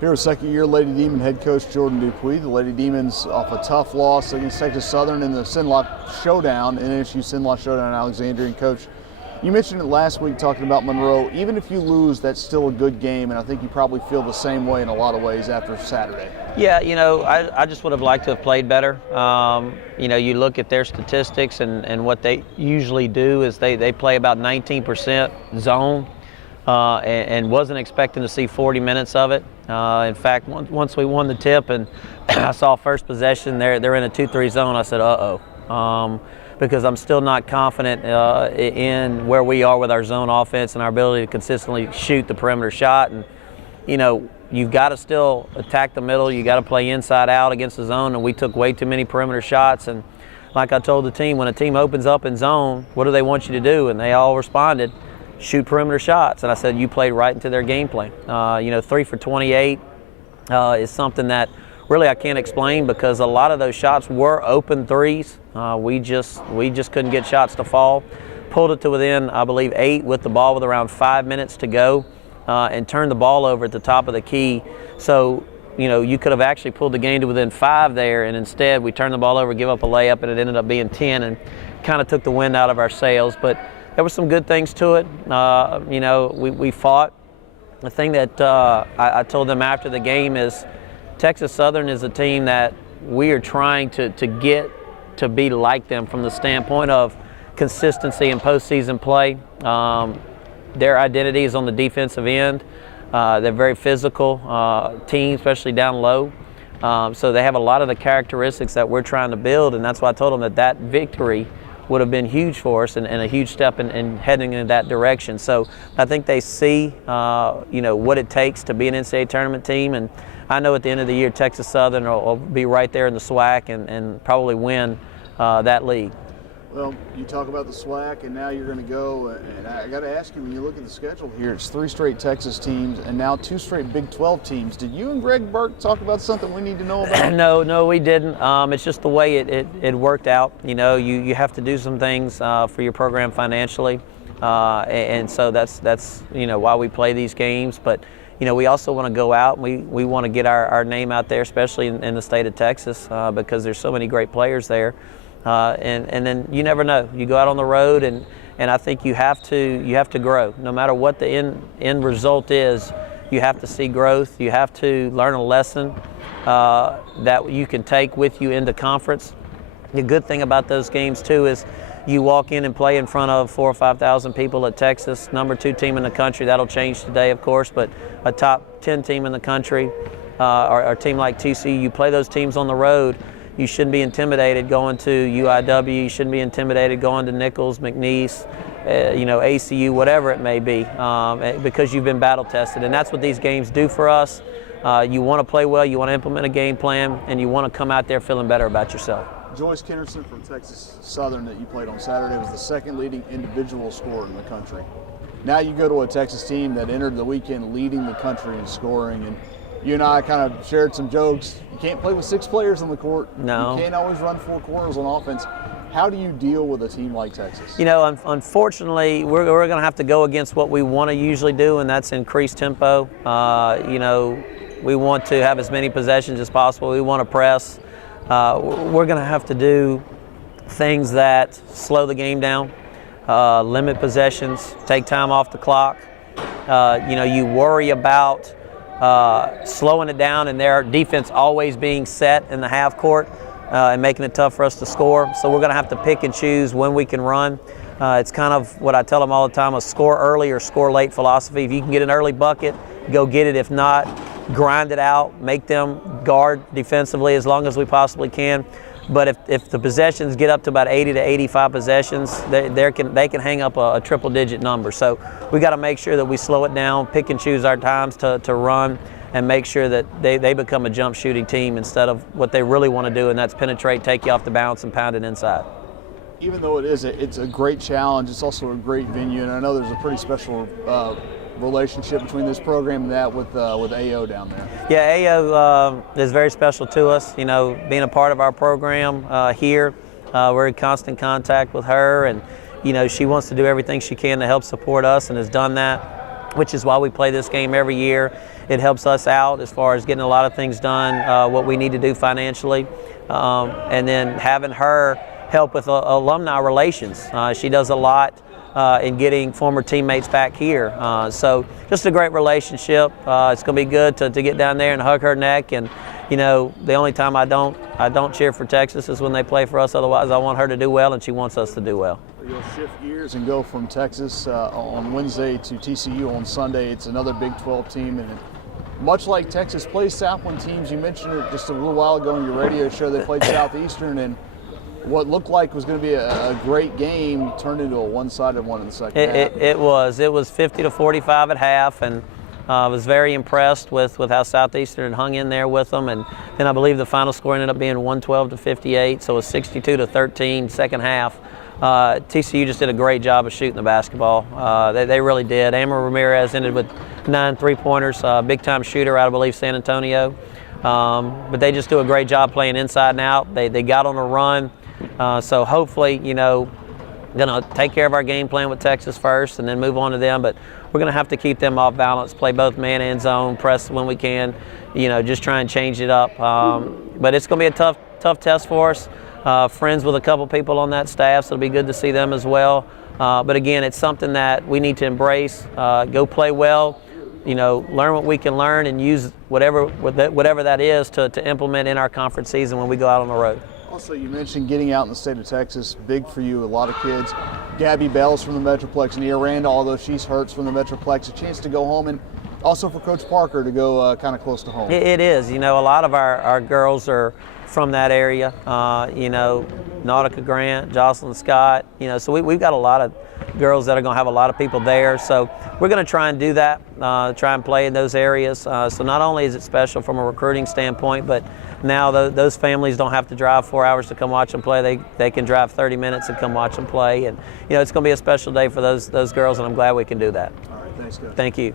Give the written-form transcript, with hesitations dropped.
Here with second-year Lady Demon head coach Jordan Dupuy. The Lady Demons off a tough loss against Texas Southern in the Sinlock Showdown, NSU Sinlock Showdown in Alexandria. And Coach, you mentioned it last week talking about Monroe. Even if you lose, that's still a good game, and I think you probably feel the same way in a lot of ways after Saturday. Yeah, you know, I just would have liked to have played better. You know, you look at their statistics and what they usually do is they play about 19% zone. And wasn't expecting to see 40 minutes of it. In fact, once we won the tip and I saw first possession, they're in a 2-3 zone, I said, uh-oh. Because I'm still not confident in where we are with our zone offense and our ability to consistently shoot the perimeter shot. And, you know, you've got to still attack the middle. You got to play inside out against the zone, and we took way too many perimeter shots. And like I told the team, when a team opens up in zone, what do they want you to do? And they all responded, shoot perimeter shots. And I said, you played right into their game plan. You know, 3 for 28 is something that really I can't explain because a lot of those shots were open threes. We just couldn't get shots to fall. Pulled it to within, I believe, 8 with the ball with around 5 minutes to go and turned the ball over at the top of the key. So, you know, you could have actually pulled the game to within 5 there, and instead we turned the ball over, give up a layup, and it ended up being 10 and kind of took the wind out of our sails. But there were some good things to it. You know, we fought. The thing that I told them after the game is Texas Southern is a team that we are trying to get to be like them from the standpoint of consistency in postseason play. Their identity is on the defensive end. They're very physical team, especially down low. So they have a lot of the characteristics that we're trying to build, and that's why I told them that victory would have been huge for us and a huge step in heading in that direction. So I think they see, you know, what it takes to be an NCAA tournament team, and I know at the end of the year Texas Southern will be right there in the SWAC and probably win that league. Well, you talk about the SWAC, and now you're going to go, and I got to ask you, when you look at the schedule here, it's 3 straight Texas teams and now 2 straight Big 12 teams. Did you and Greg Burke talk about something we need to know about? No, we didn't. It's just the way it worked out. You know, you have to do some things for your program financially, and so that's you know why we play these games. But you know, we also want to go out and we want to get our name out there, especially in the state of Texas, because there's so many great players there. And then you never know. You go out on the road, and I think you have to grow. No matter what the end result is, you have to see growth. You have to learn a lesson that you can take with you into conference. The good thing about those games too is you walk in and play in front of 4,000 or 5,000 people at Texas, number 2 team in the country. That'll change today, of course, but a top 10 team in the country, or a team like TCU. You play those teams on the road. You shouldn't be intimidated going to UIW. You shouldn't be intimidated going to Nichols, McNeese, you know, ACU, whatever it may be, because you've been battle tested. And that's what these games do for us. You want to play well, you want to implement a game plan, and you want to come out there feeling better about yourself. Joyce Kennerson from Texas Southern that you played on Saturday was the 2nd leading individual scorer in the country. Now you go to a Texas team that entered the weekend leading the country in scoring, and you and I kind of shared some jokes. You can't play with 6 players on the court. No. You can't always run 4 quarters on offense. How do you deal with a team like Texas? You know, unfortunately, we're going to have to go against what we want to usually do, and that's increased tempo. You know, we want to have as many possessions as possible. We want to press. We're going to have to do things that slow the game down, limit possessions, take time off the clock. You know, you worry about slowing it down and their defense always being set in the half court and making it tough for us to score. So we're going to have to pick and choose when we can run. It's kind of what I tell them all the time, a score early or score late philosophy. If you can get an early bucket, go get it. If not, grind it out, make them guard defensively as long as we possibly can. But if the possessions get up to about 80 to 85 possessions, they can hang up a triple-digit number. So we got to make sure that we slow it down, pick and choose our times to run, and make sure that they become a jump shooting team instead of what they really want to do, and that's penetrate, take you off the bounce, and pound it inside. Even though it's a great challenge, it's also a great venue, and I know there's a pretty special relationship between this program and that with AO down there. Yeah, AO is very special to us. You know, being a part of our program here, we're in constant contact with her, and you know, she wants to do everything she can to help support us and has done that. which is why we play this game every year. It helps us out as far as getting a lot of things done, what we need to do financially, and then having her help with alumni relations. She does a lot in getting former teammates back here. So just a great relationship. It's going to be good to get down there and hug her neck. And you know, the only time I don't cheer for Texas is when they play for us. Otherwise, I want her to do well, and she wants us to do well. You'll shift gears and go from Texas on Wednesday to TCU on Sunday. It's another Big 12 team, and much like Texas plays Southland teams, you mentioned it just a little while ago in your radio show, they played Southeastern, and what looked like was going to be a great game turned into a one-sided one in the second half. It was 50-45 at half, and I was very impressed with how Southeastern had hung in there with them. And then I believe the final score ended up being 112-58, so it was 62-13 second half. TCU just did a great job of shooting the basketball. They really did. Amber Ramirez ended with 9 3-pointers, big-time shooter out of, I believe, San Antonio. But they just do a great job playing inside and out. They got on a run. So hopefully, you know, going to take care of our game plan with Texas first and then move on to them. But we're going to have to keep them off balance, play both man and zone, press when we can, you know, just try and change it up. But it's going to be a tough test for us. Friends with a couple people on that staff, so it'll be good to see them as well. But again, it's something that we need to embrace, go play well, you know, learn what we can learn and use whatever that is to implement in our conference season when we go out on the road. Also, you mentioned getting out in the state of Texas, big for you, a lot of kids. Gabby Bell's from the Metroplex, Nia Randa, although she's hurt, from the Metroplex, a chance to go home, and also for Coach Parker to go kind of close to home. It is. You know, a lot of our girls are from that area, you know, Nautica Grant, Jocelyn Scott, you know, so we've got a lot of girls that are going to have a lot of people there. So we're going to try and do that, try and play in those areas. So not only is it special from a recruiting standpoint, but now those families don't have to drive 4 hours to come watch them play. They can drive 30 minutes and come watch them play. And, you know, it's going to be a special day for those girls, and I'm glad we can do that. All right, thanks, Coach. Thank you.